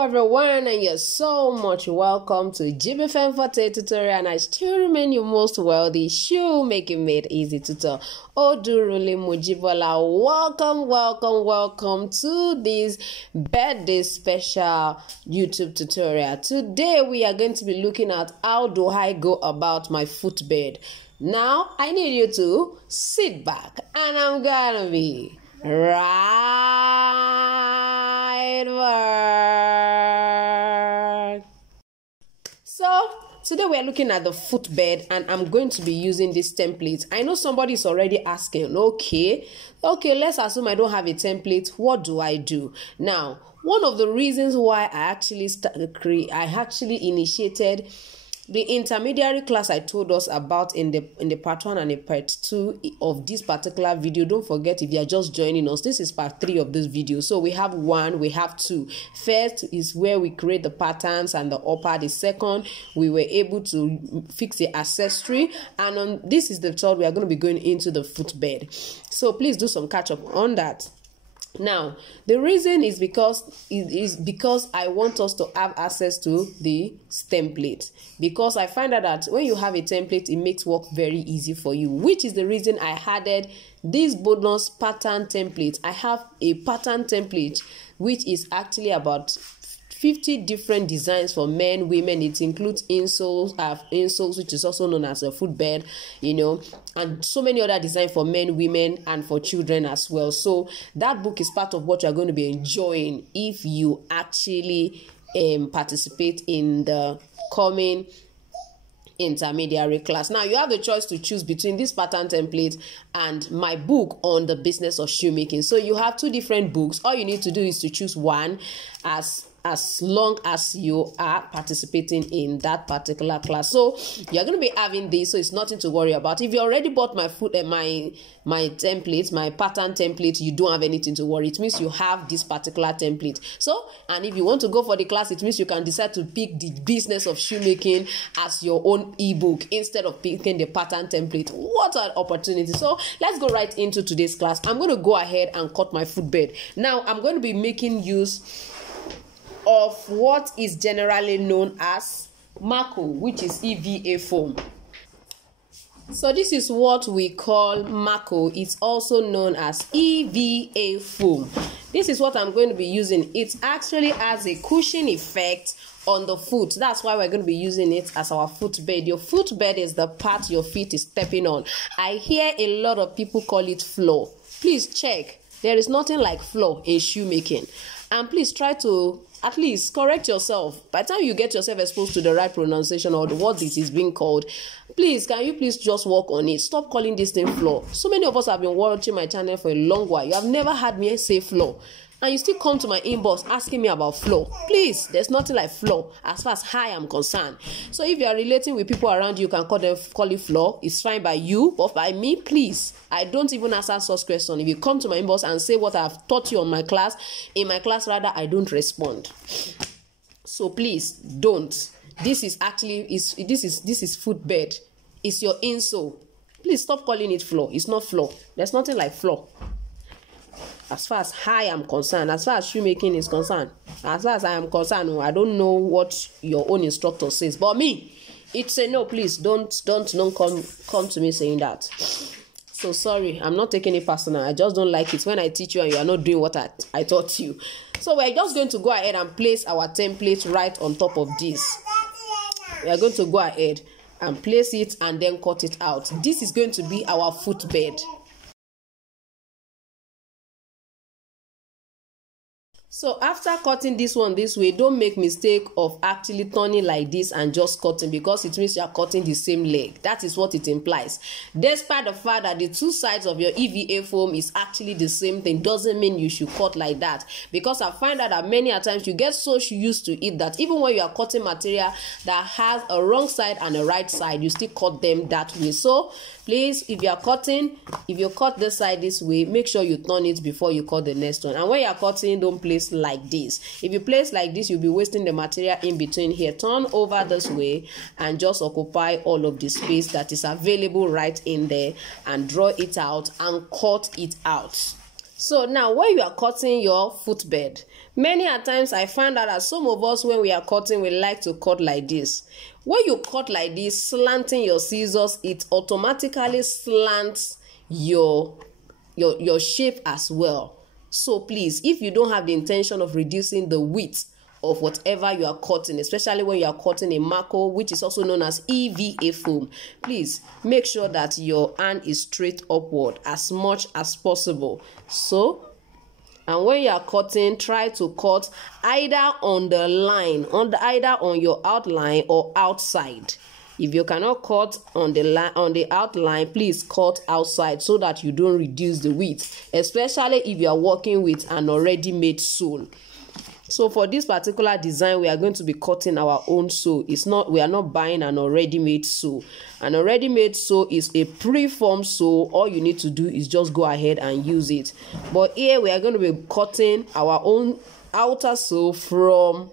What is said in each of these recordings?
Hello everyone, and you're so much welcome to Jibbyfemforte tutorial, and I still remain your most wealthy shoemaking made easy tutor Odurule Mujibola. Welcome to this birthday special YouTube tutorial. Today we are going to be looking at how do I go about my footbed. Now I need you to sit back and I'm gonna be right back. So today we are looking at the footbed, and I'm going to be using this template. I know somebody is already asking, okay, let's assume I don't have a template. What do I do? Now, one of the reasons why I actually initiated the intermediary class I told us about in the part 1 and the part 2 of this particular video. Don't forget, if you are just joining us, this is part 3 of this video. So we have 1, we have 2. First is where we create the patterns and the upper. The second, we were able to fix the accessory, and this is the third. We are going to be going into the footbed. So please do some catch up on that. Now, the reason is because I want us to have access to the template, because I find out that when you have a template, it makes work very easy for you, which is the reason I added this bonus pattern template. I have a pattern template which is actually about 50 different designs for men, women. It includes insoles, which is also known as a footbed, and so many other designs for men, women, and for children as well. So that book is part of what you're going to be enjoying if you actually participate in the coming intermediary class. Now you have the choice to choose between this pattern template and my book on the business of shoemaking. So you have 2 different books. All you need to do is to choose one as long as you are participating in that particular class. So you're going to be having this, so it's nothing to worry about. If you already bought my template, my pattern template, you don't have anything to worry. It means you have this particular template. So, and if you want to go for the class, it means you can decide to pick the business of shoemaking as your own ebook instead of picking the pattern template. What an opportunity. So let's go right into today's class. I'm going to go ahead and cut my footbed. Now I'm going to be making use of what is generally known as Mako, which is EVA foam. So this is what we call Mako. It's also known as EVA foam. This is what I'm going to be using. It actually has a cushion effect on the foot. That's why we're going to be using it as our footbed. Your footbed is the part your feet is stepping on. I hear a lot of people call it floor. Please check. There is nothing like floor in shoemaking. And please try to at least correct yourself. By the time you get yourself exposed to the right pronunciation or what this is being called, please, can you please just work on it? Stop calling this thing floor. So many of us have been watching my channel for a long while. You have never had me say floor, and you still come to my inbox asking me about floor. Please, there's nothing like floor as far as I am concerned. So if you are relating with people around you, you can call it floor. It's fine by you, but by me, please, I don't even answer such questions. If you come to my inbox and say what I've taught you in my class, I don't respond. So please don't. This is actually this is footbed. It's your insole. Please stop calling it floor. It's not floor. There's nothing like floor. As far as I am concerned, as far as shoemaking is concerned, as far as I am concerned, I don't know what your own instructor says, but me, it's a no. Please don't come to me saying that. So sorry, I'm not taking it personal. I just don't like it when I teach you and you are not doing what I taught you. So we're just going to go ahead and place our template right on top of this. We are going to go ahead and place it and then cut it out. This is going to be our footbed. So after cutting this one this way, don't make mistake of actually turning like this and just cutting, because it means you are cutting the same leg. That is what it implies. Despite the fact that the 2 sides of your EVA foam is actually the same thing, doesn't mean you should cut like that, because I find out that many a times you get so used to it that even when you are cutting material that has a wrong side and a right side, you still cut them that way. So please, if you cut this side this way, make sure you turn it before you cut the next one. And when you are cutting, don't place like this. If you place like this, you'll be wasting the material in between here. Turn over this way and just occupy all of the space that is available right in there, and draw it out and cut it out. So now when you are cutting your footbed, many a times I find out that some of us, when we are cutting, we like to cut like this. When you cut like this, slanting your scissors, it automatically slants your shape as well. So please, if you don't have the intention of reducing the width of whatever you are cutting, especially when you are cutting a Mako, which is also known as EVA foam, please make sure that your hand is straight upward as much as possible. So, and when you are cutting, try to cut either on the line, either on your outline or outside. If you cannot cut on the outline, please cut outside so that you don't reduce the width, especially if you are working with an already made sole. So for this particular design, we are going to be cutting our own sole. We are not buying an already made sole. An already made sole is a pre-formed sole. All you need to do is just go ahead and use it. But here we are going to be cutting our own outer sole from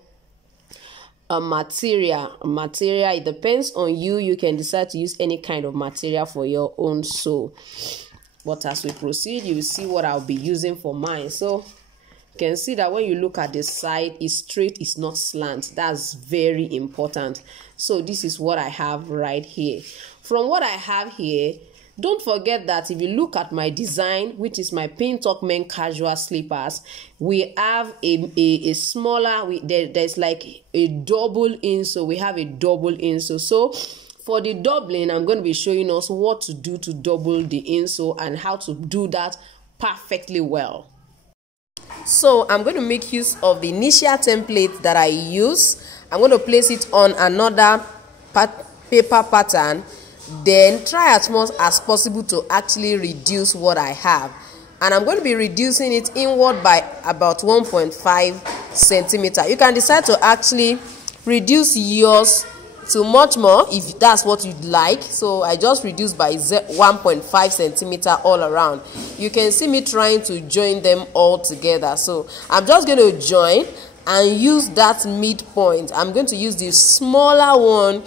a material. It depends on you. You can decide to use any kind of material for your own sole. But as we proceed, you will see what I'll be using for mine. So you can see that when you look at the side, it's straight, it's not slant. That's very important. So this is what I have right here. From what I have here, don't forget that if you look at my design, which is my pin tuck men casual slippers, we have a smaller, there's like a double insole. We have a double insole. So for the doubling, I'm going to be showing us what to do to double the insole and how to do that perfectly well. So I'm going to make use of the initial template that I use. I'm going to place it on another paper pattern. Then try as much as possible to actually reduce what I have. And I'm going to be reducing it inward by about 1.5 centimeter. You can decide to actually reduce yours to much more if that's what you'd like. So I just reduced by 1.5 centimeter all around. You can see me trying to join them all together. So I'm just going to join and use that midpoint. I'm going to use the smaller one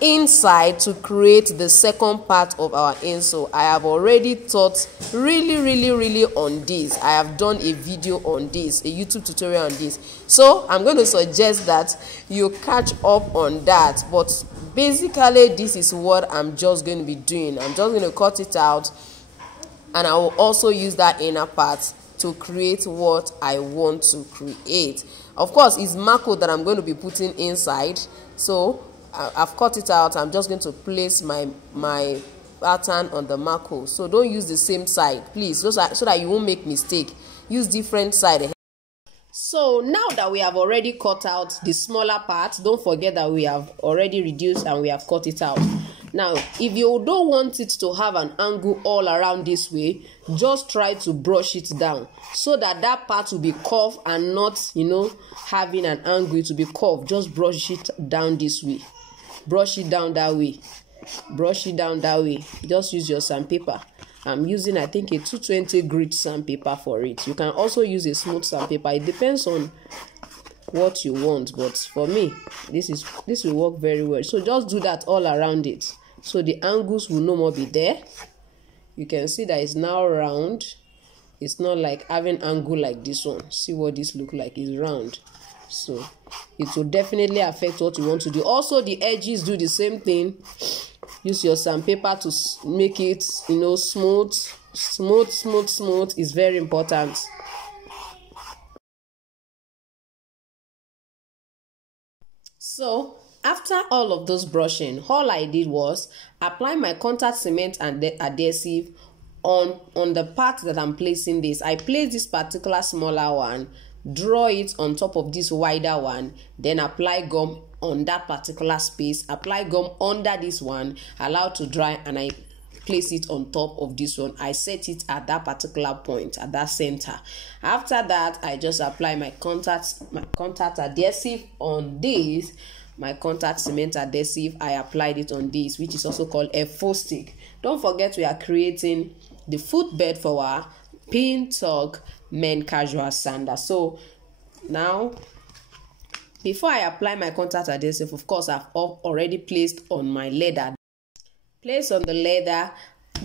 inside to create the second part of our insole. I have already taught really on this. I have done a video on this, a YouTube tutorial on this. So I'm going to suggest that you catch up on that. But basically this is what I'm just going to be doing. I'm just going to cut it out, and I will also use that inner part to create what I want to create. Of course, it's Mako that I'm going to be putting inside. So I've cut it out. I'm just going to place my pattern on the Mako. So don't use the same side, please, so that you won't make mistake. Use different side. So now that we have already cut out the smaller part, don't forget that we have already reduced and we have cut it out. Now, if you don't want it to have an angle all around this way, just try to brush it down so that that part will be curved and not, having an angle. It will be curved. Just brush it down this way. Brush it down that way. Brush it down that way. Just use your sandpaper. I'm using, I think, a 220 grit sandpaper for it. You can also use a smooth sandpaper. It depends on what you want, but for me, this will work very well. So just do that all around it, so the angles will no more be there. You can see that it's now round. It's not like having angle like this one. See what this look like? It's round. So it will definitely affect what you want to do. Also, the edges do the same thing. Use your sandpaper to make it, smooth. Smooth is very important. So after all of those brushing, all I did was apply my contact cement and the adhesive on the part that I'm placing this. I place this particular smaller one, draw it on top of this wider one, then apply gum on that particular space, apply gum under this one, allow to dry, and I place it on top of this one. I set it at that particular point, at that center. After that, I just apply my contact adhesive on this. My contact cement adhesive, I applied it on this, which is also called a faux stick. Don't forget, we are creating the footbed for our pin tuck men casual sandal. So now, before I apply my contact adhesive, of course, I've already placed on my leather. Place on the leather,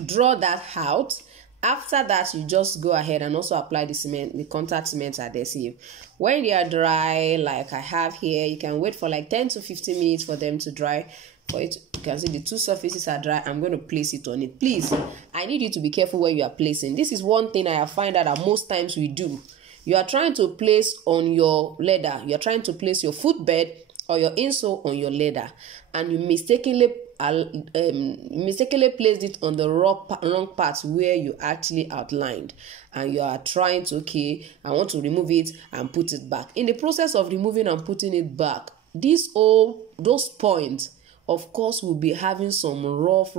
draw that out, After that, you just go ahead and also apply the contact cement adhesive. When they are dry, like I have here, you can wait for like 10 to 15 minutes for them to dry. For it, you can see the two surfaces are dry. I'm going to place it on it. Please, I need you to be careful where you are placing. This is one thing I have found out that most times we do. You are trying to place on your leather. You are trying to place your footbed or your insole on your leather, and you mistakenly placed it on the wrong part where you actually outlined, and you are trying to, okay, I want to remove it and put it back. In the process of removing and putting it back, those points, of course, will be having some rough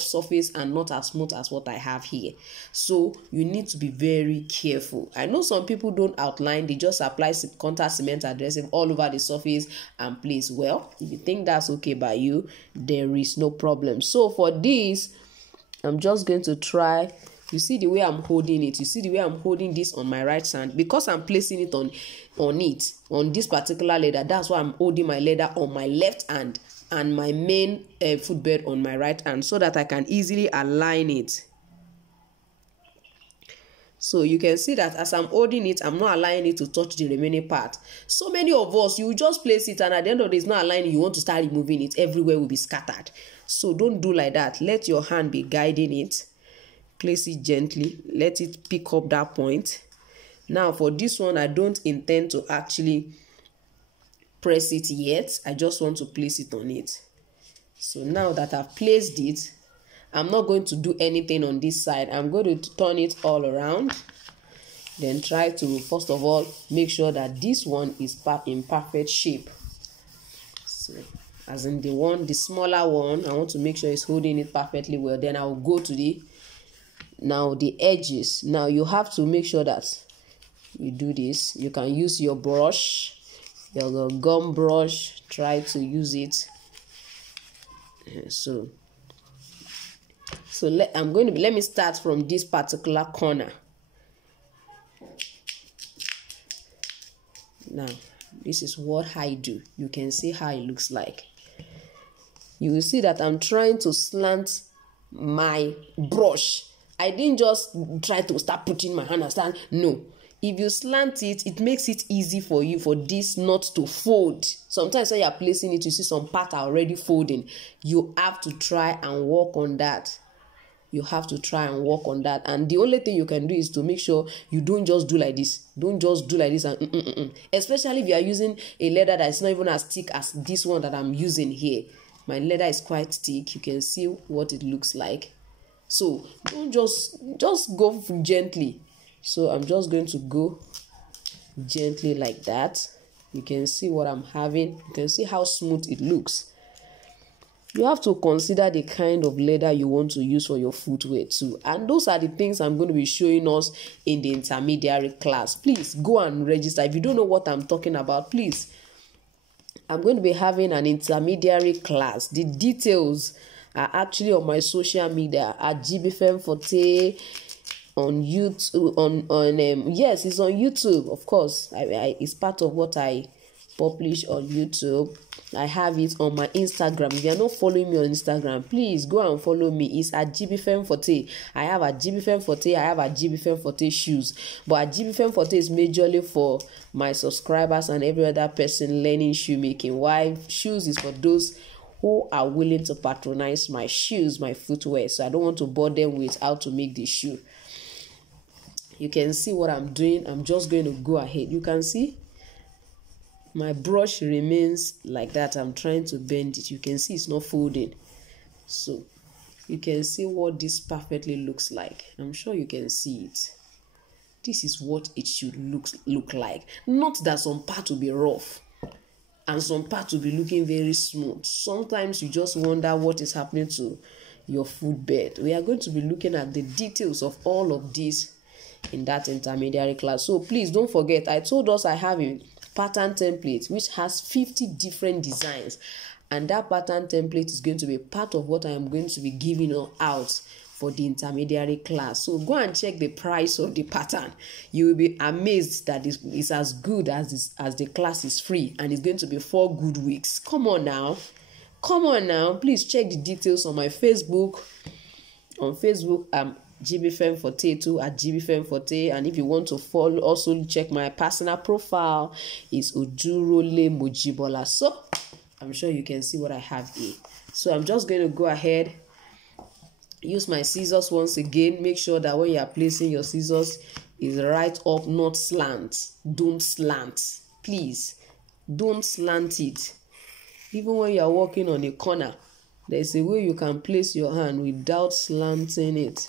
surface and not as smooth as what I have here. So you need to be very careful. I know some people don't outline, they just apply contact cement adhesive all over the surface and place. Well, if you think that's okay by you, there is no problem. So for this, I'm just going to try. You see the way I'm holding it. You see the way I'm holding this on my right hand, because I'm placing it on this particular leather. That's why I'm holding my leather on my left hand and my main footbed on my right hand, so that I can easily align it. So you can see that as I'm holding it, I'm not allowing it to touch the remaining part. So many of us, you just place it, and at the end of the day, it's not aligning. You want to start removing it. Everywhere will be scattered. So don't do like that. Let your hand be guiding it. Place it gently. Let it pick up that point. Now for this one, I don't intend to actually press it yet. I just want to place it on it. So now that I've placed it, I'm not going to do anything on this side. I'm going to turn it all around. Then try to, first of all, make sure that this one is in perfect shape. So as in the smaller one, I want to make sure it's holding it perfectly well. Then I'll go to the edges. Now you have to make sure that you do this. You can use your brush, your gum brush. Try to use it. Let me start from this particular corner. Now this is what I do. You can see how it looks like. You will see that I'm trying to slant my brush. I didn't just try to start putting my hand and stand. No. If you slant it, it makes it easy for you for this not to fold. Sometimes when you're placing it, you see some parts are already folding. You have to try and work on that. You have to try and work on that. And the only thing you can do is to make sure you don't just do like this. Don't just do like this. And especially if you are using a leather that is not even as thick as this one that I'm using here. My leather is quite thick. You can see what it looks like. So don't just go gently. So I'm just going to go gently like that. You can see what I'm having. You can see how smooth it looks. You have to consider the kind of leather you want to use for your footwear too. And those are the things I'm going to be showing us in the intermediary class. Please go and register. If you don't know what I'm talking about, please. I'm going to be having an intermediary class. The details are actually on my social media at Jibbyfemforte. On YouTube, yes, it's on YouTube, of course. It's part of what I publish on YouTube. I have it on my Instagram. If you're not following me on Instagram, please go and follow me. It's at Jibbyfemforte. I have a Jibbyfemforte. I have a Jibbyfemforte shoes. But at Jibbyfemforte is majorly for my subscribers and every other person learning shoemaking. Why? Shoes is for those who are willing to patronize my shoes, my footwear. So I don't want to bore them with how to make the shoe. You can see what I'm doing. I'm just going to go ahead. You can see my brush remains like that. I'm trying to bend it. You can see it's not folding. So you can see what this perfectly looks like. I'm sure you can see it. This is what it should look like. Not that some part will be rough and some part will be looking very smooth. Sometimes you just wonder what is happening to your footbed. We are going to be looking at the details of all of this in that intermediary class. So please don't forget, I told us I have a pattern template which has 50 different designs, and that pattern template is going to be part of what I am going to be giving out for the intermediary class. So go and check the price of the pattern. You will be amazed that it's as good as the class is free, and it's going to be 4 good weeks. Come on now, please check the details on my Facebook. On Facebook, Jibbyfemforte too, at Jibbyfemforte. And if you want to follow, also check my personal profile, is Ojurole Mojibola. So I'm sure you can see what I have here. So I'm just going to go ahead, use my scissors once again. Make sure that when you are placing your scissors is right up, not slant. Don't slant, please. Don't slant it. Even when you are walking on a corner, there's a way you can place your hand without slanting it.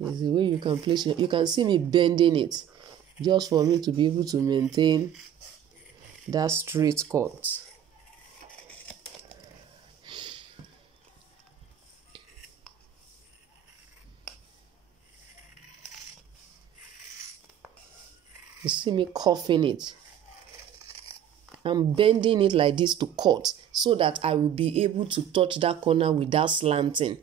There's a way you can place it. You can see me bending it just for me to be able to maintain that straight cut. You see me cuffing it. I'm bending it like this to cut so that I will be able to touch that corner without slanting.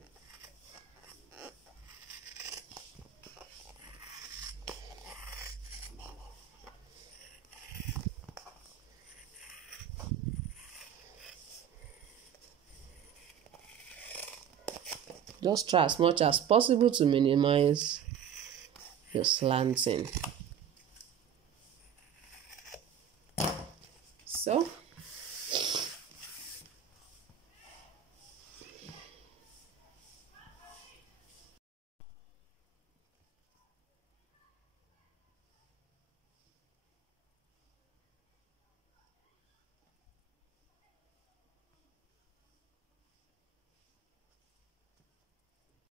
Just try as much as possible to minimize your slanting.